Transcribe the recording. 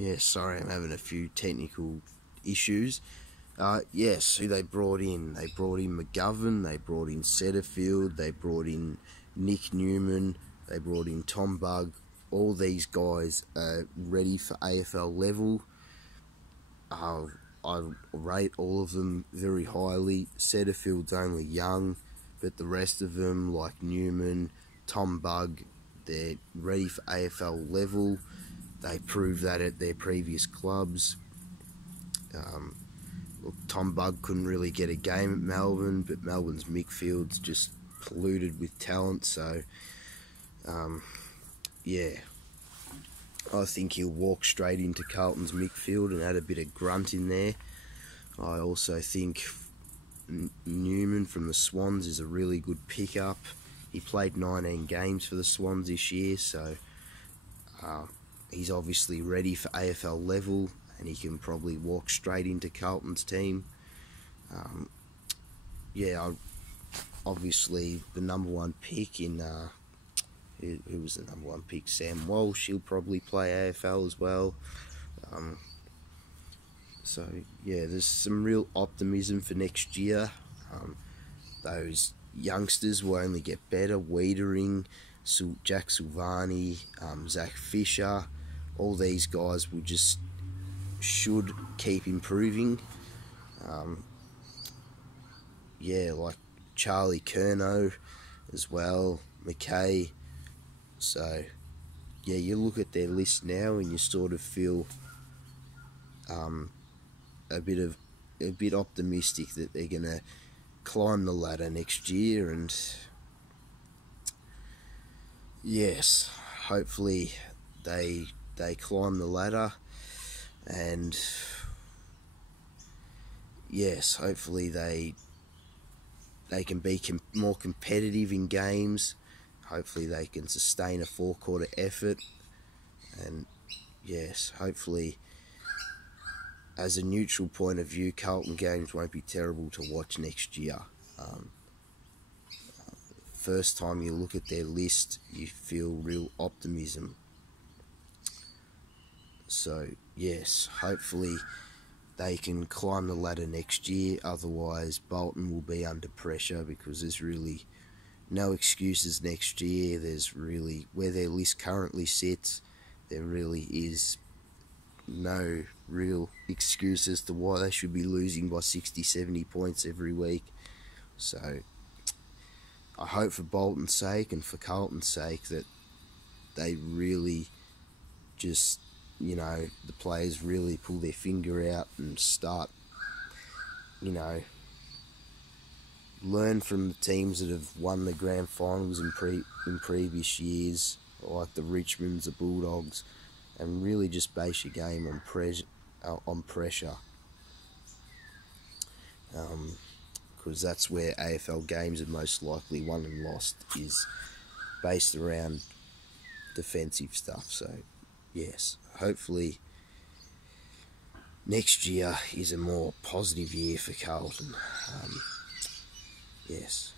Yeah, sorry, I'm having a few technical issues. Yes, who they brought in? They brought in McGovern, they brought in Setterfield, they brought in Nick Newman, they brought in Tom Bugg. All these guys are ready for AFL level. I rate all of them very highly. Setterfield's only young, but the rest of them, like Newman, Tom Bugg, they're ready for AFL level. They proved that at their previous clubs. Look, Tom Bugg couldn't really get a game at Melbourne, but Melbourne's midfield's just polluted with talent, so yeah, I think he'll walk straight into Carlton's midfield and add a bit of grunt in there. I also think Newman from the Swans is a really good pickup. He played 19 games for the Swans this year, so he's obviously ready for AFL level, and he can probably walk straight into Carlton's team. Obviously the number one pick in who was the number one pick? Sam Walsh. He'll probably play AFL as well. So yeah, there's some real optimism for next year. Those youngsters will only get better. Wiedering, Jack Silvani, Zach Fisher, all these guys should keep improving. Like Charlie Curnow as well, McKay. So yeah, you look at their list now and you sort of feel a bit optimistic that they're gonna climb the ladder next year, and yes, hopefully they climb the ladder, and yes, hopefully they can be more competitive in games. Hopefully they can sustain a four-quarter effort, and yes, hopefully, as a neutral point of view, Carlton games won't be terrible to watch next year. First time you look at their list, you feel real optimism. So yes, hopefully they can climb the ladder next year. Otherwise, Bolton will be under pressure, because there's really no excuses next year. There's really, where their list currently sits, there really is no real excuse as to why they should be losing by 60-70 points every week. So I hope for Bolton's sake and for Carlton's sake that they really just, the players really pull their finger out and start, learn from the teams that have won the grand finals in previous years, like the Richmonds, the Bulldogs, and really just base your game on pressure. Because that's where AFL games are most likely won and lost, is based around defensive stuff. So yes, hopefully next year is a more positive year for Carlton. Yes.